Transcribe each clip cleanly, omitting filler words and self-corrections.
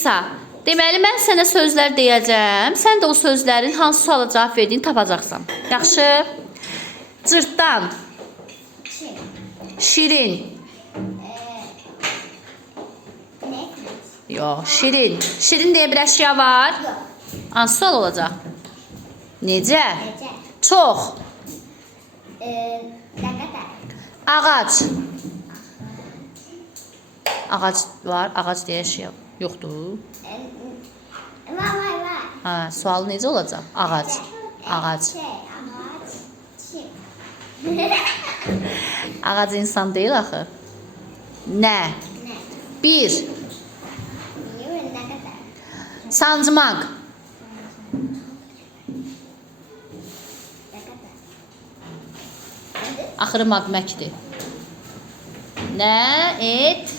Alisa, deməli mən sənə sözlər deyəcəm. Sən də o sözlərin hansı suala cavab verdiyini tapacaqsan. Yaxşı? Cırtdan. Şirin. Yox, şirin. Şirin deyə bir əşya var. Hansı sual olacaq? Necə? Çox. Ağac. Ağac var. Ağac deyə əşya yoxdur. Ha, sual necə olacaq? Ağac. Ağac. Ağac insan deyil axı. Nə? Bir. Sancmaq. Axırı magməkdir. Nə et?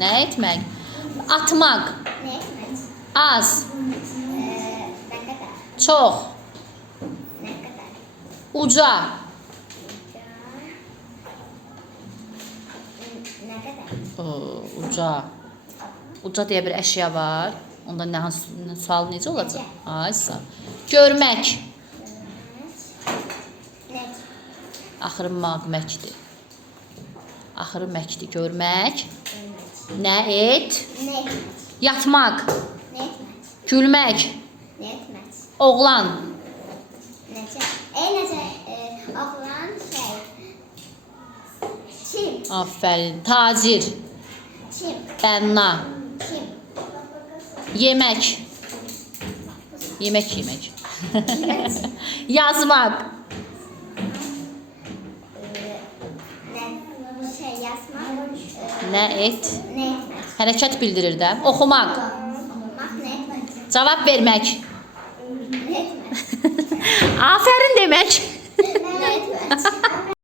Nə etmək? Atmaq. Az. Çox. Uca. Uca. Uca deyə bir əşya var. Onda nə sual necə olacaq? Aysa. Görmək. Axırı magməkdir. Axırı məkdir. Görmək. Nə et? Yatmaq. Gülmək. Oğlan. Oğlan Çim. Aferin. Tacir. Çim. Bənna. Çim. Yemək. Yemək yemək. Yazmaq. Yazmaq. Nə et? Ne etmək? Hərəkət bildirir də. Oxumaq. Oxumaq ne etmək? Cavab vermək. Ne etmək? Aferin demək.